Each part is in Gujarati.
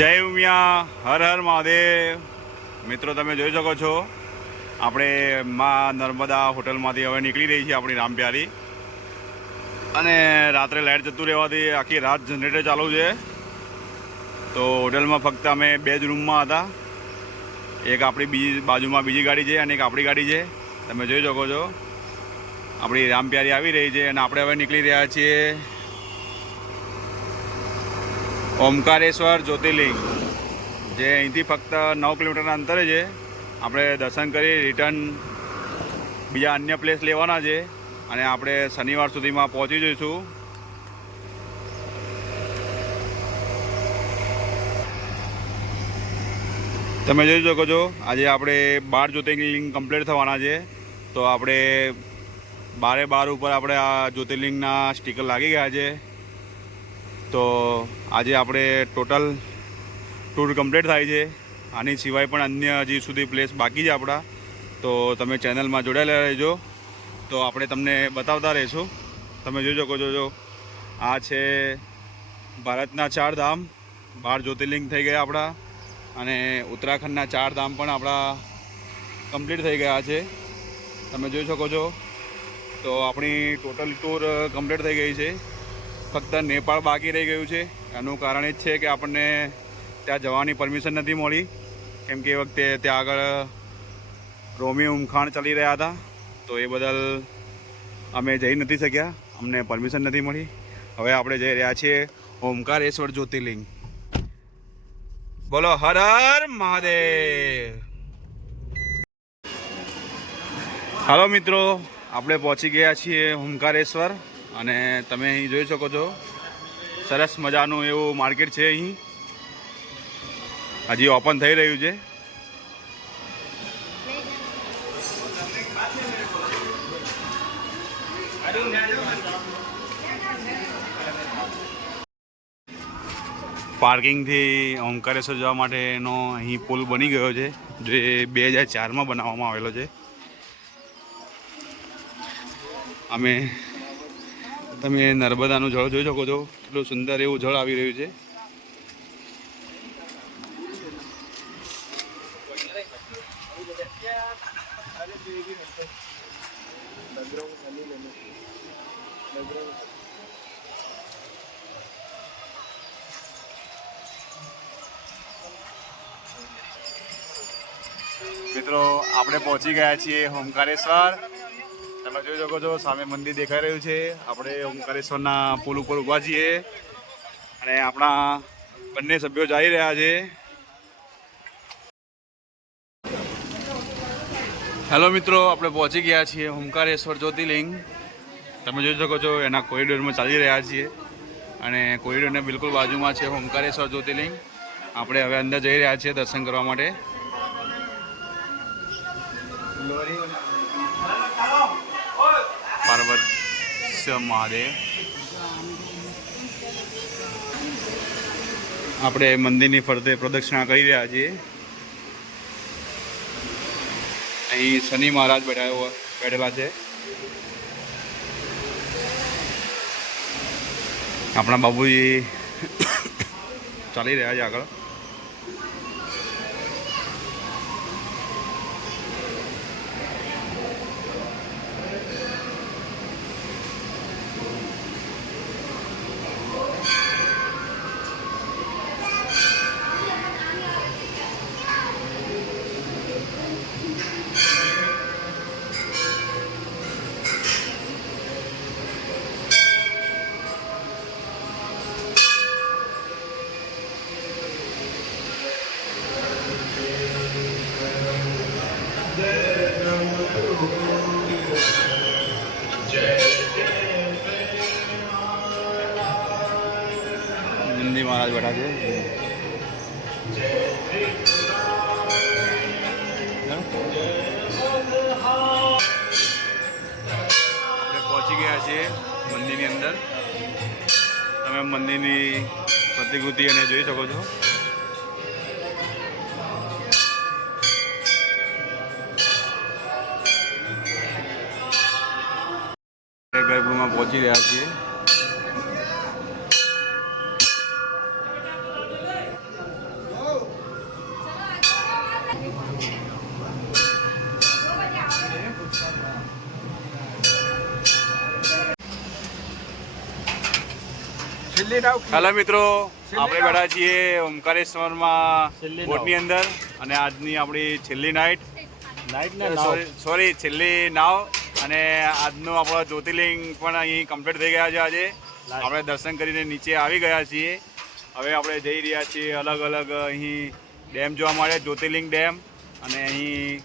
જય ઉમિયા, હર હર મહાદેવ. મિત્રો, તમે જોઈ શકો છો, આપણે મા નર્મદા હોટલમાંથી હવે નીકળી રહી છે આપણી રામપ્યારી અને રાત્રે લાઇટ જતું રહેવાથી આખી રાત જનરેટર ચાલુ છે. તો હોટલમાં ફક્ત અમે બે જ રૂમમાં હતા. એક આપણી બીજી બાજુમાં બીજી ગાડી છે અને એક આપણી ગાડી છે. તમે જોઈ શકો છો, આપણી રામપ્યારી આવી રહી છે અને આપણે હવે નીકળી રહ્યા છીએ ઓમકારેશ્વર જ્યોતિર્લિંગ. જે અહીંથી ફક્ત નવ કિલોમીટરના અંતરે છે. આપણે દર્શન કરી રિટર્ન બીજા અન્ય પ્લેસ લેવાના છે. અને આપણે શનિવાર સુધીમાં પહોંચી જઈશું. તમે જોઈ શકો છો, આજે આપણે બાર જ્યોતિર્લિંગ કમ્પ્લીટ થવાના છે. તો આપણે બારે બાર ઉપર આપણે આ જ્યોતિર્લિંગના સ્ટીકર લાગી ગયા છે. તો આજે આપણે ટોટલ ટૂર કમ્પ્લીટ થાય છે. આની સિવાય પણ અન્ય હજી સુધી પ્લેસ બાકી છે આપણા. તો તમે ચેનલમાં જોડાયેલા રહેજો. તો આપણે તમને બતાવતા રહીશું. તમે જોઈ શકો છો આ છે ભારતના ચાર ધામ. બાર જ્યોતિર્લિંગ થઈ ગયા આપણા. અને ઉત્તરાખંડના ચાર ધામ પણ આપણા કમ્પ્લીટ થઈ ગયા છે. તમે જોઈ શકો છો. તો આપણી ટોટલ ટૂર કમ્પ્લીટ થઈ ગઈ છે. ફક્ત નેપાળ બાકી રહી ગયું છે. એનું કારણ એ જ છે કે આપણને ત્યાં જવાની પરમિશન નથી મળી. કેમ કે એ વખતે ત્યાં આગળ રોમી ઉમખાણ ચાલી રહ્યા હતા. તો એ બદલ અમે જઈ નથી શક્યા. અમને પરમિશન નથી મળી. હવે આપણે જઈ રહ્યા છીએ ઓમકારેશ્વર જ્યોતિર્લિંગ. બોલો, હર હર મહાદેવ. હાલો મિત્રો, આપણે પહોંચી ગયા છીએ ઓમકારેશ્વર. અને તમે અહીં જોઈ શકો છો. સરસ મજાનું એવું માર્કેટ છે અહીં. હજી ઓપન થઈ રહ્યું છે. પાર્કિંગથી ઓમકારેશ્વર જવા માટેનો અહીં પુલ બની ગયો છે, જે બે હજાર ચારમાં બનાવવામાં આવેલો છે. અમે તમે નર્મદાનું જળ જોઈ શકો છો. કેટલું સુંદર એવું જળ આવી રહ્યું છે. મિત્રો, આપણે પહોંચી ગયા છીએ ઓમકારેશ્વર તમે જોઈ શકો છો, સામે મંદિર દેખાઈ રહ્યું છે. આપણે ઓમકારેશ્વરના પુલ ઉપર ઊભા છીએ અને આપણા બંને સભ્યો જઈ રહ્યા છે. હેલો મિત્રો, આપણે પહોંચી ગયા છીએ ઓમકારેશ્વર જ્યોતિર્લિંગ. તમે જોઈ શકો છો, એના કોરિડોરમાં ચાલી રહ્યા છીએ અને કોરિડોરની બિલકુલ બાજુમાં છે ઓમકારેશ્વર જ્યોતિર્લિંગ. આપણે હવે અંદર જઈ રહ્યા છીએ દર્શન કરવા માટે. મહાદેવ આપણે મંદિરની ફરતે પ્રદક્ષિણા કરી રહ્યા છીએ. અહીં શનિ મહારાજ બેઠા બેઠેલા છે. આપણા બાબુજી ચાલી રહ્યા છે આગળ. છો ગર્ભમાં પહોંચી રહ્યા છીએ હેલો મિત્રો. આપણે. બેઠા છીએ ઓમકારેશ્વરમાં બોટની અંદર અને આજની આપણી છેલ્લી નાઇટ નાઇટ સોરી સોરી છેલ્લી નાવ અને આજનું આપણો જ્યોતિર્લિંગ પણ અહીં કમ્પ્લીટ થઈ ગયા છે આજે. આપણે દર્શન કરીને નીચે આવી ગયા છીએ. હવે આપણે જઈ રહ્યા છીએ અલગ અલગ અહીં ડેમ જોવા મળે જ્યોતિર્લિંગ ડેમ અને અહીં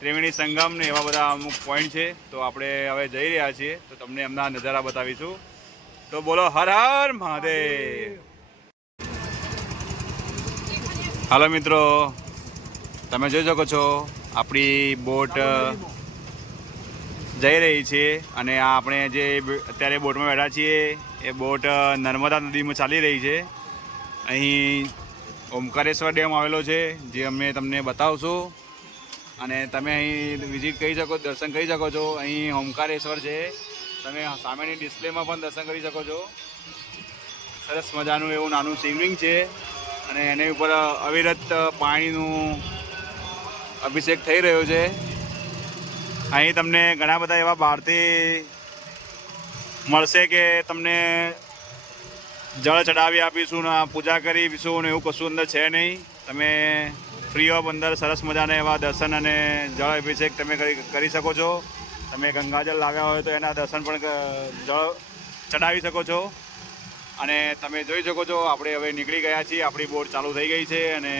ત્રિવેણી સંગમ ને એવા બધા અમુક પોઈન્ટ છે. તો આપણે હવે જઈ રહ્યા છીએ. તો તમને એમના નજારા બતાવીશું. તો બોલો હર હર મહાદેવ. હાલો મિત્રો. તમે જોઈ શકો છો, આપણી બોટ જઈ રહી છે અને આપણે જે અત્યારે બોટમાં બેઠા છીએ, એ બોટ નર્મદા નદીમાં ચાલી રહી છે. અહીં ઓમકારેશ્વર ડેમ આવેલો છે, જે અમે તમને બતાવશું. અને તમે અહીં વિઝિટ કરી શકો, દર્શન કરી શકો છો. અહીં ઓમકારેશ્વર છે. તમે સામેની ડિસ્પ્લેમાં પણ દર્શન કરી શકો છો. સરસ મજાનું એવું નાનું સ્વિમિંગ છે. અને એની ઉપર અવિરત પાણીનું અભિષેક થઈ રહ્યો છે. અહીં તમને ઘણા બધા એવા બહારથી મળશે કે તમને જળ ચડાવી આપીશું ને પૂજા કરીશું ને એવું કશું અંદર છે નહીં. તમે ફ્રી ઓફ અંદર, સરસ મજાના એવા દર્શન અને જળ અભિષેક તમે કરી શકો છો. તમે ગંગાજળ લાવ્યા હોય તો એના દર્શન પણ જળ ચડાવી શકો છો. અને તમે જોઈ શકો છો, આપણે હવે નીકળી ગયા છીએ. આપણી બોટ ચાલુ થઈ ગઈ છે અને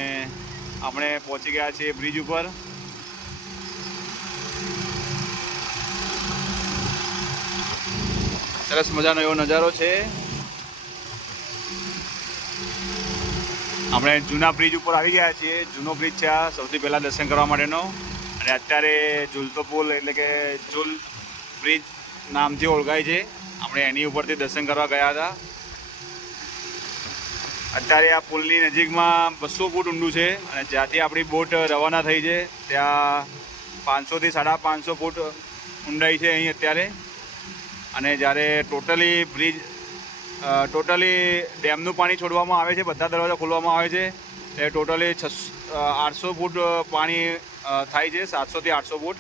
આપણે પહોંચી ગયા છીએ બ્રિજ ઉપર. સરસ મજાનો એવો નજારો છે. આપણે જૂના બ્રિજ ઉપર આવી ગયા છીએ. જૂનો બ્રિજ છે આ, સૌથી પહેલાં દર્શન કરવા માટેનો. અને અત્યારે ઝુલતો પુલ એટલે કે ઝુલ બ્રિજ નામથી ઓળખાય છે. આપણે એની ઉપરથી દર્શન કરવા ગયા હતા. અત્યારે આ પુલની નજીકમાં બસો ફૂટ ઊંડું છે અને જ્યાંથી આપણી બોટ રવાના થઈ છે, ત્યાં પાંચસોથી સાડા પાંચસો ફૂટ ઊંડાઈ છે અહીં અત્યારે. અને જ્યારે ટોટલી બ્રિજ ટોટલી ડેમનું પાણી છોડવામાં આવે છે, બધા દરવાજા ખોલવામાં આવે છે એ ટોટલી છસો આઠસો ફૂટ પાણી થાય છે, સાતસોથી આઠસો ફૂટ.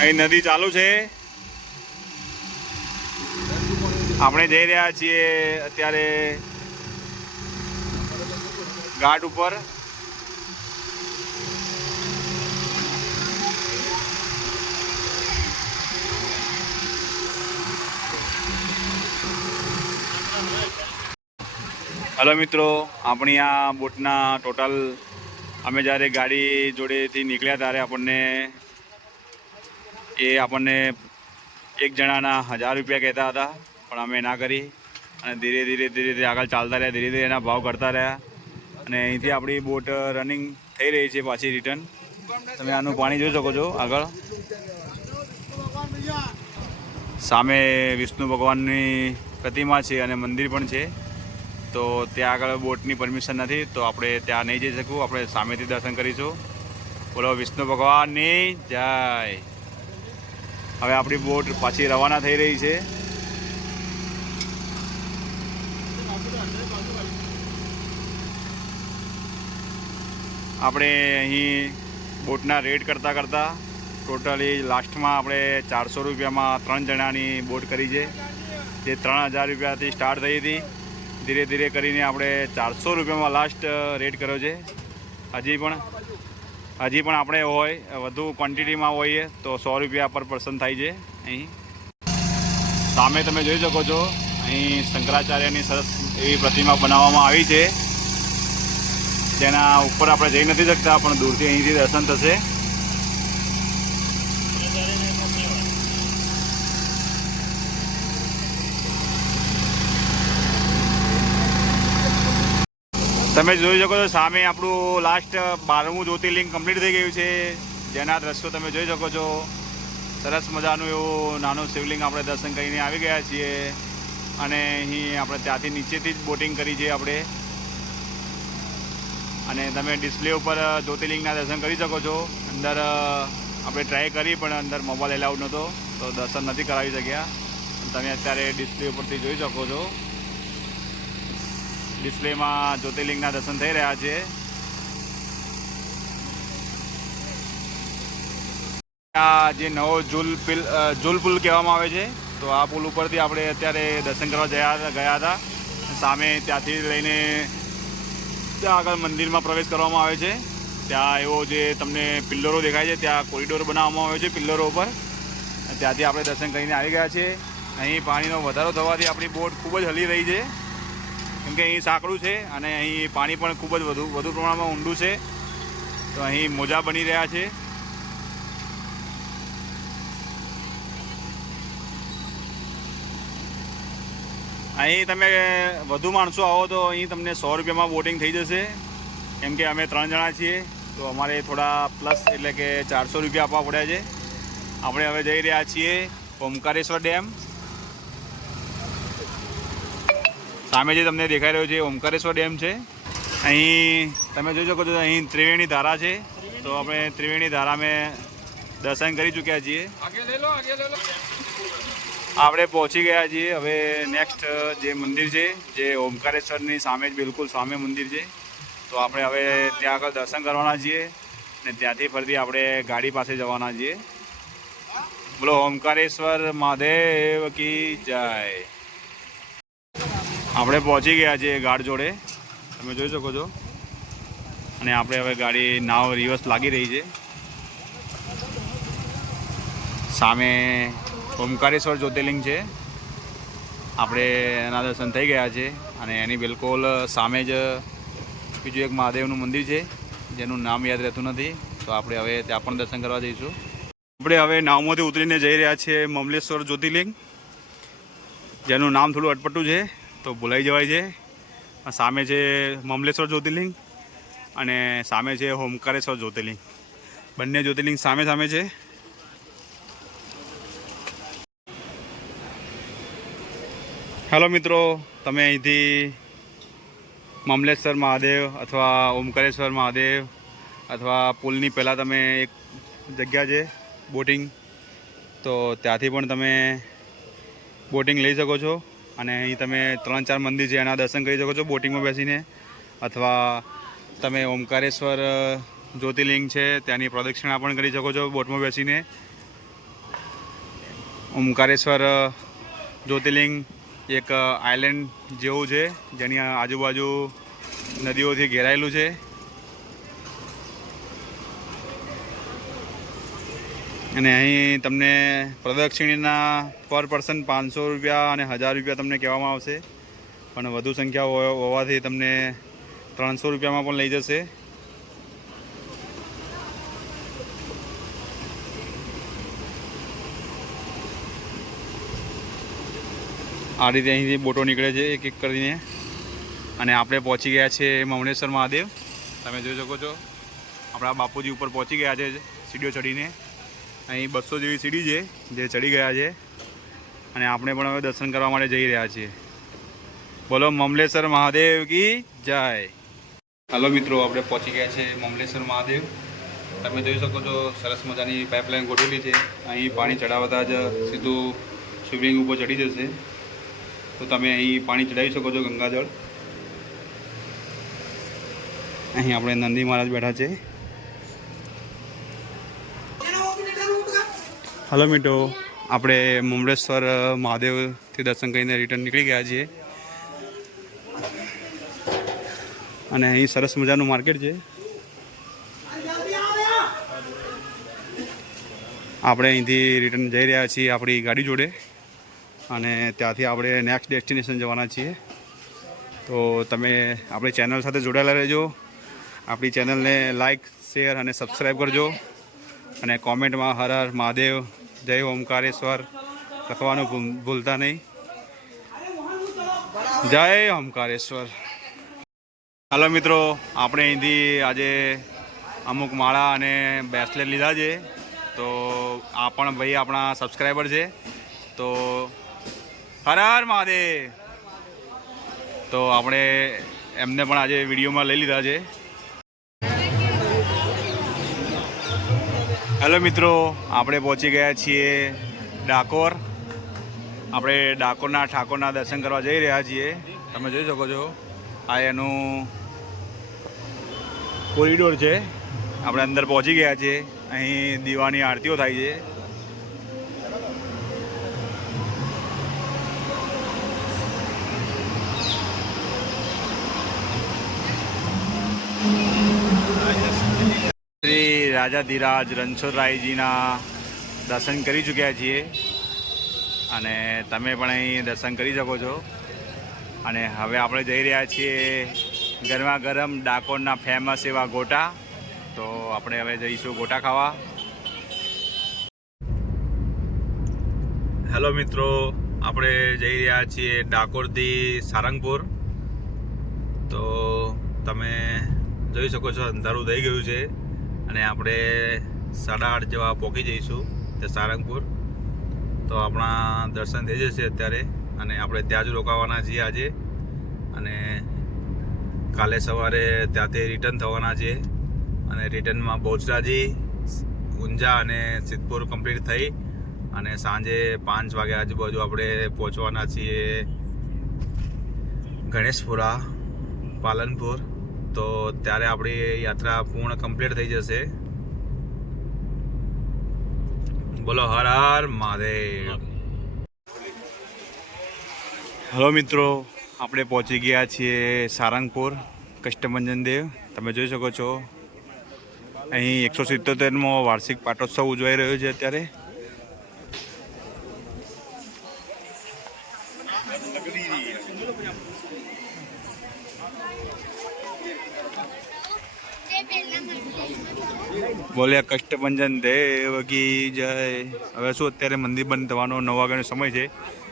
અહીં નદી ચાલુ છે. આપણે જઈ રહ્યા છીએ અત્યારે ઘાટ ઉપર. હલો મિત્રો, આપણી આ બોટના ટોટલ અમે જ્યારે ગાડી જોડેથી નીકળ્યા ત્યારે આપણને એ આપણને એક જણાના હજાર રૂપિયા કહેતા હતા, પણ અમે ના કરી. અને ધીરે ધીરે ધીરે ધીરે આગળ ચાલતા રહ્યા, ધીરે ધીરે એના ભાવ કરતા રહ્યા. અને અહીંથી આપણી બોટ રનિંગ થઈ રહી છે પાછી રિટર્ન. તમે આનું પાણી જોઈ શકો છો આગળ. સામે વિષ્ણુ ભગવાનની પ્રતિમા છે અને મંદિર પણ છે. તો ત્યાં આગળ બોટની પરમિશન નથી, તો આપણે ત્યાં નહીં જઈ શકું. આપણે સામેથી દર્શન કરીશું. બોલો, વિષ્ણુ ભગવાનની જય. હવે આપણી બોટ પાછી રવાના થઈ રહી છે. આપણે અહીં બોટના રેટ કરતાં કરતાં ટોટલી લાસ્ટમાં આપણે ચારસો રૂપિયામાં ત્રણ જણાની બોટ કરી છે. જે ત્રણ હજાર રૂપિયાથી સ્ટાર્ટ થઈ હતી. ધીરે ધીરે કરીને આપણે ચારસો રૂપિયામાં લાસ્ટ રેટ કર્યો છે. હજી પણ હજી પણ આપણે હોય, વધુ ક્વોન્ટિટીમાં હોઈએ તો સો રૂપિયા પર પર્સન થાય છે અહીં. સામે તમે જોઈ શકો છો, અહીં શંકરાચાર્યની સરસ એવી પ્રતિમા બનાવવામાં આવી છે. જેના ઉપર આપણે જઈ નથી શકતા, પણ દૂરથી અહીંથી દર્શન થશે. તમે જોઈ શકો છો સામે આપણું લાસ્ટ બારમું જ્યોતિર્લિંગ કમ્પ્લીટ થઈ ગયું છે. જેના દ્રશ્યો તમે જોઈ શકો છો. સરસ મજાનું એવું નાનું શિવલિંગ આપણે દર્શન કરીને આવી ગયા છીએ. અને અહીં આપણે ત્યાંથી નીચેથી જ બોટિંગ કરી છે આપણે. અને તમે ડિસ્પ્લે ઉપર જ્યોતિર્લિંગના દર્શન કરી શકો છો. અંદર આપણે ટ્રાય કરી, પણ અંદર મોબાઈલ એલાઉડ નહોતો. તો દર્શન નથી કરાવી શક્યા. તમે અત્યારે ડિસ્પ્લે ઉપરથી જોઈ શકો છો. ડિસ્પ્લેમાં જ્યોતિર્લિંગના દર્શન થઈ રહ્યા છે. આ જે નવો ઝૂલ પિલ જુલ પુલ કહેવામાં આવે છે, તો આ પુલ ઉપરથી આપણે અત્યારે દર્શન કરવા ગયા ગયા હતા. સામે ત્યાંથી લઈને ત્યાં આગળ મંદિરમાં પ્રવેશ કરવામાં આવે છે. ત્યાં એવો જે તમને પિલ્લરો દેખાય છે, ત્યાં કોરિડોર બનાવવામાં આવ્યો છે પિલ્લરો ઉપર. ત્યાંથી આપણે દર્શન કરીને આવી ગયા છે અહીં પાણીનો વધારો થવાથી આપણી બોટ ખૂબ જ હલી રહી છે. કેમ કે અહીં સાંકડું છે અને અહીં પાણી પણ ખૂબ જ વધુ વધુ પ્રમાણમાં ઊંડું છે. તો અહીં મોજા બની રહ્યા છે. અહીં તમે વધુ માણસો આવો તો અહીં તમને સો રૂપિયામાં બોટિંગ થઈ જશે. કેમ કે અમે ત્રણ જણા છીએ, તો અમારે થોડા પ્લસ એટલે કે ચારસો રૂપિયા આપવા પડ્યા છે. આપણે હવે જઈ રહ્યા છીએ ઓમકારેશ્વર ડેમ. સામે જે તમને દેખાઈ રહ્યો છે ઓમકારેશ્વર ડેમ છે. અહીં તમે જોઈ શકો છો અહીં ત્રિવેણી ધારા છે. તો આપણે ત્રિવેણી ધારામાં દર્શન કરી ચૂક્યા છીએ. આપણે પહોંચી ગયા છીએ હવે નેક્સ્ટ જે મંદિર છે, જે ઓમકારેશ્વરની સામે જ બિલકુલ સામે મંદિર છે. તો આપણે હવે ત્યાં આગળ દર્શન કરવાના છીએ ને ત્યાંથી ફરીથી આપણે ગાડી પાસે જવાના છીએ. બોલો, ઓમકારેશ્વર મહાદેવ કી જય. આપણે પહોંચી ગયા છીએ ગાઢ જોડે. તમે જોઈ શકો છો. અને આપણે હવે ગાડી નાવ રિવર્સ લાગી રહી છે. સામે ઓમકારેશ્વર જ્યોતિર્લિંગ છે. આપણે એના દર્શન થઈ ગયા છે અને એની બિલકુલ સામે જ બીજું એક મહાદેવનું મંદિર છે, જેનું નામ યાદ રહેતું નથી. તો આપણે હવે ત્યાં પણ દર્શન કરવા જઈશું. આપણે હવે નાવમાંથી ઉતરીને જઈ રહ્યા છીએ મમલેશ્વર જ્યોતિર્લિંગ, જેનું નામ થોડું અટપટું છે. તો ભૂલાઈ જવાય છે. સામે છે મમલેશ્વર જ્યોતિર્લિંગ અને સામે છે ઓમકારેશ્વર જ્યોતિર્લિંગ. બંને જ્યોતિર્લિંગ સામે સામે છે. હેલો મિત્રો, તમે અહીંથી મમલેશ્વર મહાદેવ અથવા ઓમકારેશ્વર મહાદેવ અથવા પુલની પહેલાં તમે એક જગ્યા છે, બોટિંગ. તો ત્યાંથી પણ તમે બોટિંગ લઈ શકો છો. અને અહીં તમે ત્રણ ચાર મંદિર છે, એના દર્શન કરી શકો છો બોટિંગમાં બેસીને. અથવા તમે ઓમકારેશ્વર જ્યોતિર્લિંગ છે, ત્યાંની પ્રદક્ષિણા પણ કરી શકો છો બોટમાં બેસીને. ઓમકારેશ્વર જ્યોતિર્લિંગ એક આઇલેન્ડ જેવું છે, જેની આજુબાજુ નદીઓથી ઘેરાયેલું છે. અને અહીં તમને પ્રદક્ષિણીના પર પર્સન પાંચસો રૂપિયા અને હજાર રૂપિયા તમને કહેવામાં આવશે. પણ વધુ સંખ્યા હોવાથી તમને ત્રણસો રૂપિયામાં પણ લઈ જશે. આ રીતે અહીંથી બોટો નીકળે છે એક એક કરીને. અને આપણે પહોંચી ગયા છે મમણેશ્વર મહાદેવ. તમે જોઈ શકો છો. આપણા બાપુજી ઉપર પહોંચી ગયા છે સીડીઓ ચડીને અહીં બસો જેવી સીડી છે, જે ચડી ગયા છે. અને આપણે પણ હવે દર્શન કરવા માટે જઈ રહ્યા છીએ. બોલો, મમલેશ્વર મહાદેવ કી જય. હાલો મિત્રો, આપણે પહોંચી ગયા છે મમલેશ્વર મહાદેવ. તમે જોઈ શકો છો, સરસ મજાની પાઇપલાઇન ગોઠવેલી છે. અહીં પાણી ચડાવતા જ સીધું શિવલિંગ ઉપર ચડી જશે. તો તમે અહીં પાણી ચડાવી શકો છો ગંગાજળ. અહીં આપણે નંદી મહારાજ બેઠા છે. હલો મિત્રો આપણે મુમરેશ્વર મહાદેવથી દર્શન કરીને રિટર્ન નીકળી ગયા છીએ. અને અહીં સરસ મજાનું માર્કેટ છે. આપણે અહીંથી રિટર્ન જઈ રહ્યા છીએ આપણી ગાડી જોડે. અને ત્યાંથી આપણે નેક્સ્ટ ડેસ્ટિનેશન જવાના છીએ. તો તમે આપણી ચેનલ સાથે જોડાયેલા રહેજો. આપણી ચેનલને લાઈક શેર અને સબસ્ક્રાઈબ કરજો. અને કોમેન્ટમાં હર હર મહાદેવ. જય ઓમકારેશ્વર લખવાનું ભૂલતા નહીં. જય ઓમકારેશ્વર હાલો મિત્રો, આપણે અહીંથી આજે અમુક માળા અને બ્રેસલેટ લીધા છે. તો આ પણ ભાઈ આપણા સબસ્ક્રાઈબર છે. તો હર હર મહાદેવ. તો આપણે એમને પણ આજે વિડીયોમાં લઈ લીધા છે. હેલો મિત્રો, આપણે પહોંચી ગયા છીએ ડાકોર. આપણે ડાકોરના ઠાકોરના દર્શન કરવા જઈ રહ્યા છીએ. તમે જોઈ શકો છો, આ એનું કોરિડોર છે. આપણે અંદર પહોંચી ગયા છીએ. અહીં દીવાની આરતીઓ થાય છે. શ્રી રાજાધીરાજ રણછોડરાયજીના દર્શન કરી ચૂક્યા છીએ અને તમે પણ અહીં દર્શન કરી શકો છો. અને હવે આપણે જઈ રહ્યા છીએ ગરમા ગરમ ડાકોરના ફેમસ એવા ગોટા. તો આપણે હવે જઈશું ગોટા ખાવા. હેલો મિત્રો, આપણે જઈ રહ્યા છીએ ડાકોરથી સારંગપુર. તો તમે જોઈ શકો છો અંધારું થઈ ગયું છે. અને આપણે સાડા આઠ જેવા પહોંચી જઈશું તે સારંગપુર. તો આપણા દર્શન થઈ જશે અત્યારે અને આપણે ત્યાં જ રોકાવાના છીએ આજે. અને કાલે સવારે ત્યાંથી રિટર્ન થવાના છીએ. અને રિટર્નમાં બહુચરાજી ઊંઝા અને સિદ્ધપુર કમ્પ્લીટ થઈ. અને સાંજે પાંચ વાગે આજુબાજુ આપણે પહોંચવાના છીએ ગણેશપુરા, પાલનપુર. તો ત્યારે આપણી યાત્રા પૂર્ણ કમ્પ્લીટ થઈ જશે. બોલો, હર હર મહાદેવ. હલો મિત્રો, આપણે પહોંચી ગયા છીએ સારંગપુર કષ્ટભંજન દેવ. તમે જોઈ શકો છો. અહીં એકસો સિત્તોતેરમો વાર્ષિક પાટોત્સવ ઉજવાઈ રહ્યો છે અત્યારે. બોલ્યા, કષ્ટભંજન દેવ કી જય. હવે શું અત્યારે મંદિર બંધ થવાનો નવ વાગ્યાનો સમય છે,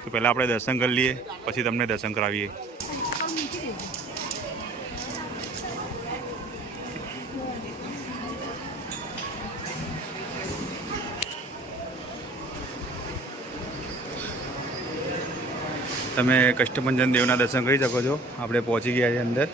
તો પહેલાં આપણે દર્શન કરી લઈએ, પછી તમને દર્શન કરાવીએ. તમે કષ્ટભંજન દેવના દર્શન કરી શકો છો. આપણે પહોંચી ગયા છીએ અંદર.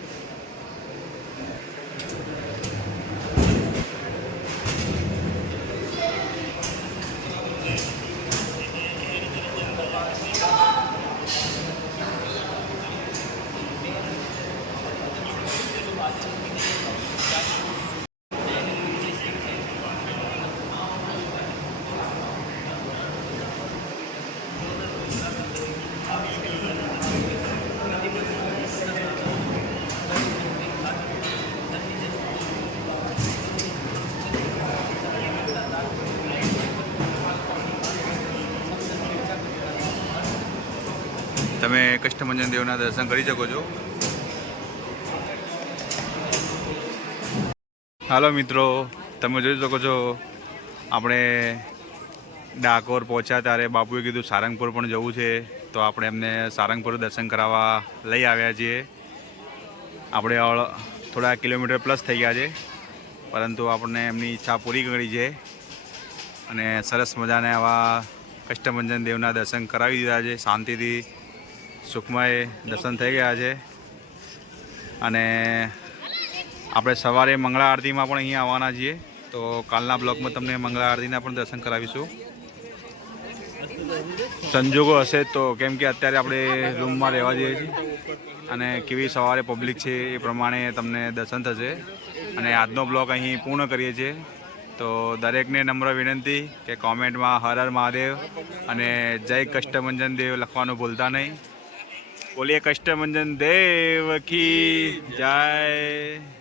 તમે કષ્ટમંજન દેવના દર્શન કરી શકો છો. હાલો મિત્રો, તમે જોઈ શકો છો, આપણે ડાકોર પહોંચ્યા ત્યારે બાપુએ કીધું સારંગપુર પણ જવું છે, તો આપણે એમને સારંગપુર દર્શન કરાવવા લઈ આવ્યા છીએ. આપણે થોડા કિલોમીટર પ્લસ થઈ ગયા છે, પરંતુ આપણને એમની ઈચ્છા પૂરી કરી છે અને સરસ મજાને આવા કષ્ટભંજન દેવના દર્શન કરાવી દીધા છે, શાંતિથી સુખમય દર્શન થઈ ગયા છે. અને આપણે સવારે મંગળા આરતીમાં પણ અહીંયા આવવાના છીએ. તો કાલના બ્લોગમાં તમને મંગળા આરતીના પણ દર્શન કરાવીશું. સંજોગો હશે તો કેમ કે અત્યારે આપણે રૂમમાં રહેવા જઈએ છીએ. અને કેવી સવારે પબ્લિક છે એ પ્રમાણે તમને દર્શન થશે. અને આજનો બ્લોગ અહીં પૂર્ણ કરીએ છીએ. તો દરેકને નમ્ર વિનંતી કે કોમેન્ટમાં હર હર મહાદેવ. અને જય કષ્ટભંજન દેવ લખવાનું ભૂલતા નહીં. બોલીએ કષ્ટમંજન દેવ કી જય.